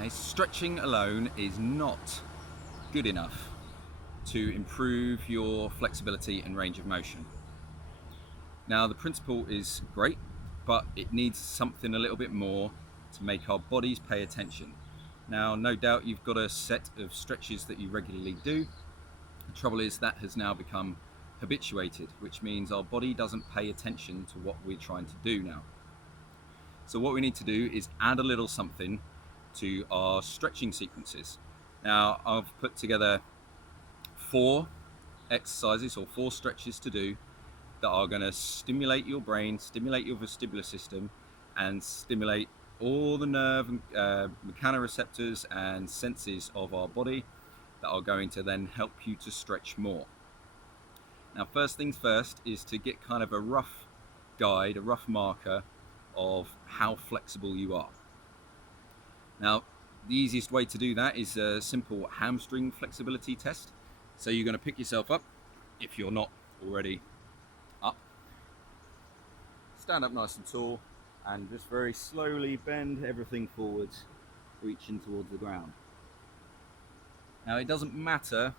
Okay, stretching alone is not good enough to improve your flexibility and range of motion. Now, the principle is great, but it needs something a little bit more to make our bodies pay attention. Now, no doubt you've got a set of stretches that you regularly do. The trouble is that has now become habituated, which means our body doesn't pay attention to what we're trying to do now. So what we need to do is add a little something to our stretching sequences. Now, I've put together 4 exercises or 4 stretches to do that are going to stimulate your brain, stimulate your vestibular system, and stimulate all the nerve and mechanoreceptors and senses of our body that are going to then help you to stretch more. Now, first things first is to get kind of a rough guide, a rough marker of how flexible you are. Now, the easiest way to do that is a simple hamstring flexibility test. So you're going to pick yourself up, if you're not already up, stand up nice and tall, and just very slowly bend everything forwards, reaching towards the ground. Now, it doesn't matter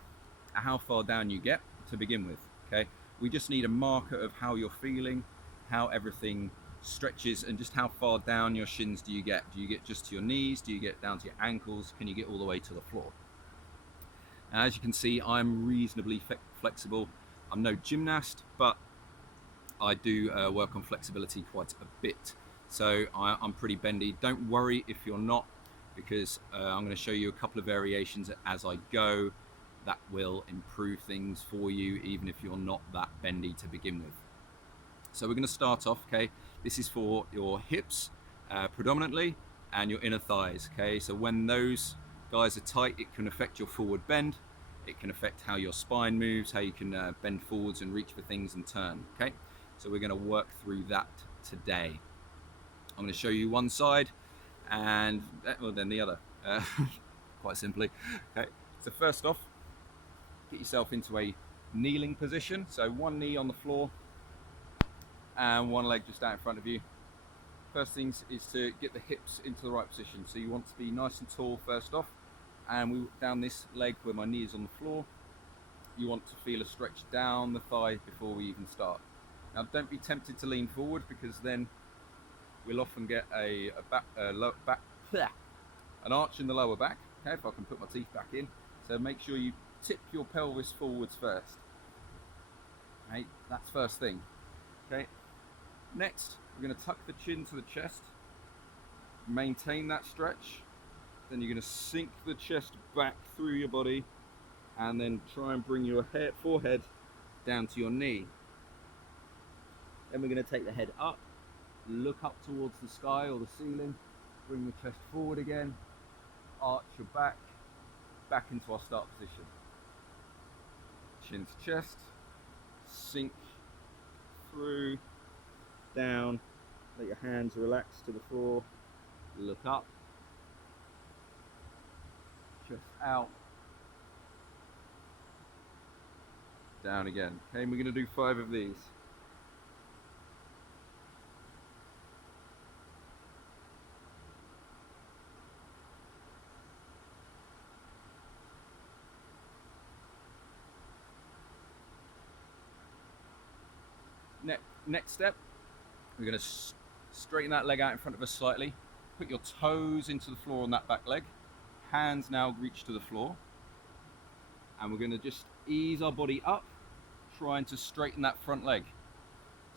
how far down you get to begin with, okay? We just need a marker of how you're feeling, how everything stretches, and just how far down your shins do you get. Do you get just to your knees? Do you get down to your ankles? Can you get all the way to the floor? Now, as you can see, I'm reasonably flexible. I'm no gymnast, but I do work on flexibility quite a bit. So I'm pretty bendy. Don't worry if you're not, because I'm going to show you a couple of variations as I go that will improve things for you, even if you're not that bendy to begin with. So we're going to start off, okay? This is for your hips predominantly, and your inner thighs, okay? So when those guys are tight, it can affect your forward bend. It can affect how your spine moves, how you can bend forwards and reach for things and turn, okay? So we're going to work through that today. I'm going to show you one side and well, then the other, quite simply. Okay, so first off, get yourself into a kneeling position. So one knee on the floor and one leg just out in front of you. First things is to get the hips into the right position. So you want to be nice and tall first off, and we walk down this leg where my knee is on the floor. You want to feel a stretch down the thigh before we even start. Now, don't be tempted to lean forward, because then we'll often get an arch in the lower back. Okay, if I can put my teeth back in. So make sure you tip your pelvis forwards first. Okay, that's first thing. Okay. Next, we're going to tuck the chin to the chest. Maintain that stretch. Then you're going to sink the chest back through your body, and then try and bring your forehead down to your knee. Then we're going to take the head up, look up towards the sky or the ceiling, bring the chest forward again, arch your back into our start position. Chin to chest, sink through, down, let your hands relax to the floor, look up, chest out, down again. Okay, and we're going to do 5 of these. Next step, we're going to straighten that leg out in front of us slightly. Put your toes into the floor on that back leg. Hands now reach to the floor. And we're going to just ease our body up, trying to straighten that front leg.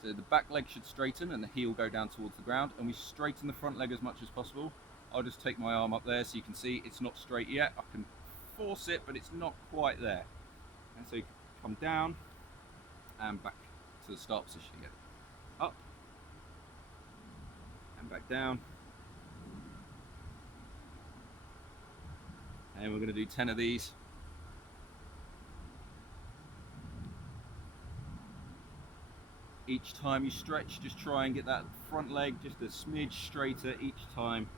So the back leg should straighten and the heel go down towards the ground. And we straighten the front leg as much as possible. I'll just take my arm up there so you can see it's not straight yet. I can force it, but it's not quite there. And so you come down and back to the start position again. Up and back down. And we're going to do 10 of these. Each time you stretch, just try and get that front leg just a smidge straighter each time.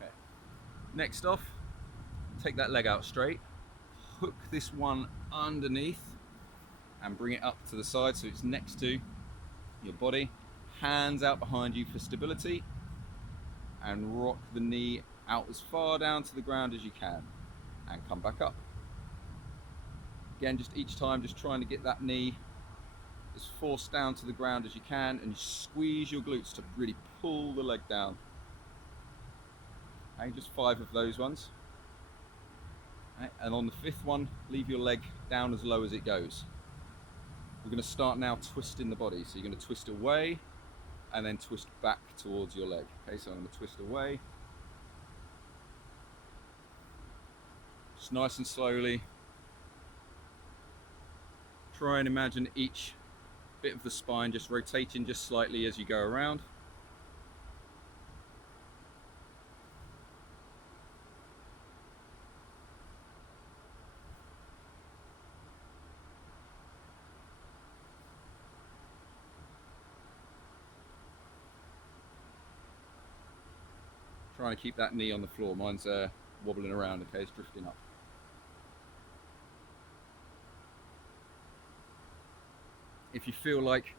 Okay. Next off, take that leg out straight, hook this one underneath and bring it up to the side so it's next to your body. Hands out behind you for stability, and rock the knee out as far down to the ground as you can and come back up. Again, just each time just trying to get that knee as forced down to the ground as you can, and you squeeze your glutes to really pull the leg down. Okay, just 5 of those ones. Okay, and on the 5th one, leave your leg down as low as it goes. We're going to start now twisting the body. So you're going to twist away and then twist back towards your leg. Okay, so I'm going to twist away. Just nice and slowly. Try and imagine each bit of the spine just rotating just slightly as you go around. Trying to keep that knee on the floor. Mine's wobbling around, okay, it's drifting up. If you feel like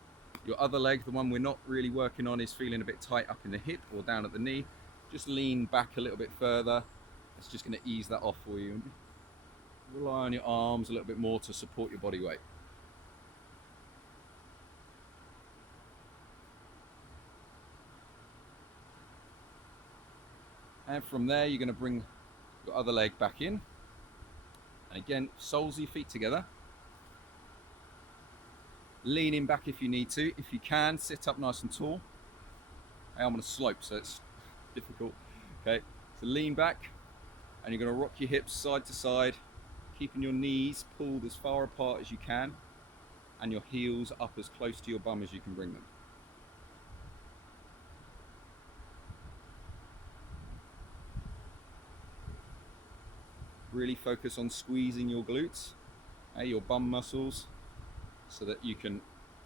your other leg, the one we're not really working on, is feeling a bit tight up in the hip or down at the knee, just lean back a little bit further. It's just going to ease that off for you. Rely on your arms a little bit more to support your body weight. And from there, you're going to bring your other leg back in. And again, soles of your feet together. Leaning back if you need to. If you can, sit up nice and tall. Hey, I'm on a slope, so it's difficult. Okay, so lean back, and you're going to rock your hips side to side, keeping your knees pulled as far apart as you can, and your heels up as close to your bum as you can bring them. Really focus on squeezing your glutes, your bum muscles, so that you can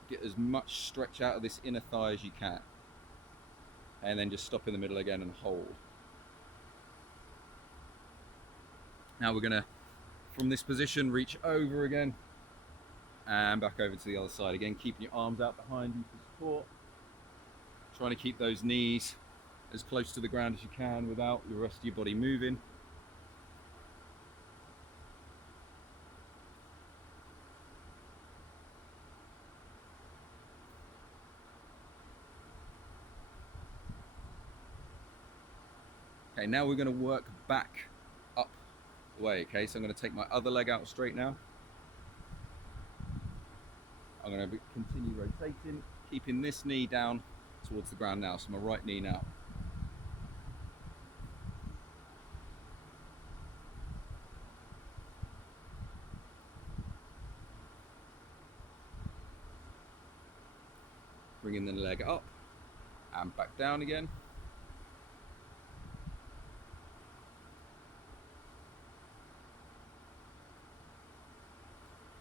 get as much stretch out of this inner thigh as you can. And then just stop in the middle again and hold. Now we're gonna, from this position, reach over again and back over to the other side again, keeping your arms out behind you for support. Trying to keep those knees as close to the ground as you can without the rest of your body moving. Okay, now we're going to work back up the way. Okay, so I'm going to take my other leg out straight now. I'm going to continue rotating, keeping this knee down towards the ground now. So my right knee now. Bringing the leg up and back down again.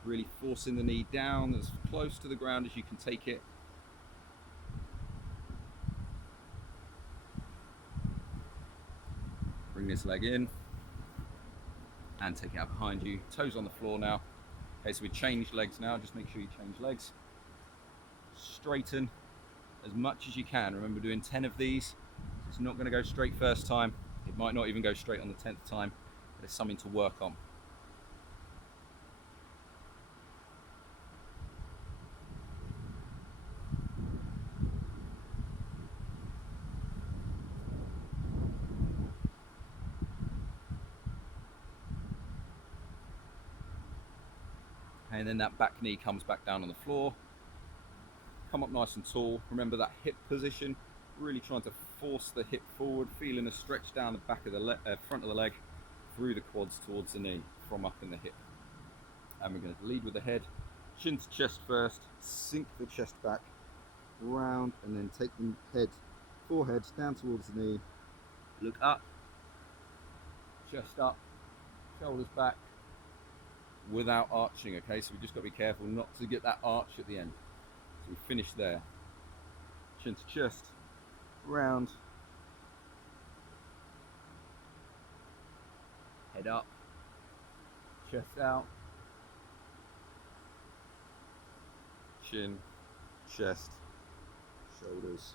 Really forcing the knee down as close to the ground as you can take it. Bring this leg in and take it out behind you. Toes on the floor now. Okay, so we changed legs now. Just make sure you change legs. Straighten as much as you can. Remember, doing 10 of these. It's not going to go straight first time. It might not even go straight on the 10th time, but it's something to work on. And then that back knee comes back down on the floor. Come up nice and tall. Remember that hip position. Really trying to force the hip forward, feeling a stretch down the back of the front of the leg, through the quads towards the knee, from up in the hip. And we're going to lead with the head, chin to chest first, sink the chest back, round, and then take the forehead down towards the knee. Look up, chest up, shoulders back, without arching, okay? So we just got to be careful not to get that arch at the end. So we finish there. Chin to chest, round, head up, chest out, chin, chest, shoulders.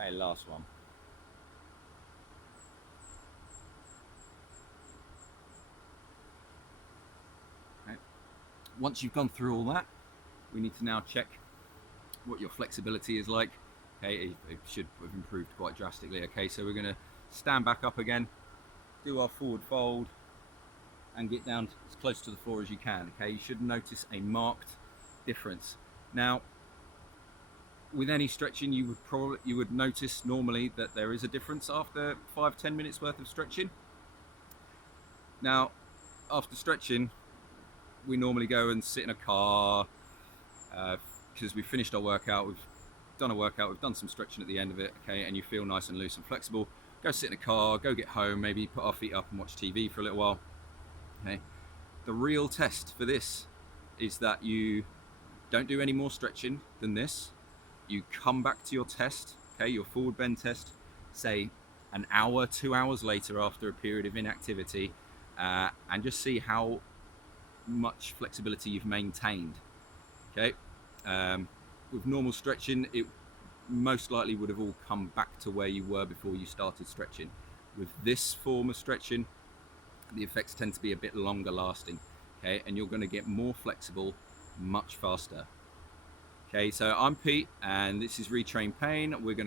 Okay, last one. Okay. Once you've gone through all that, we need to now check what your flexibility is like. Okay, it should have improved quite drastically. Okay, so we're going to stand back up again, do our forward fold, and get down as close to the floor as you can. Okay, you should notice a marked difference. Now, with any stretching, you would notice normally that there is a difference after 5-10 minutes worth of stretching. Now, after stretching, we normally go and sit in a car because we've finished our workout, we've done a workout, we've done some stretching at the end of it, okay, and you feel nice and loose and flexible. Go sit in a car, go get home, maybe put our feet up and watch TV for a little while. Okay, the real test for this is that you don't do any more stretching than this. You come back to your test, okay, your forward bend test, say an hour, 2 hours later after a period of inactivity, and just see how much flexibility you've maintained. Okay, with normal stretching, it most likely would have all come back to where you were before you started stretching. With this form of stretching, the effects tend to be a bit longer lasting, okay, and you're going to get more flexible much faster. Okay, so I'm Pete and this is Retrain Pain. We're going to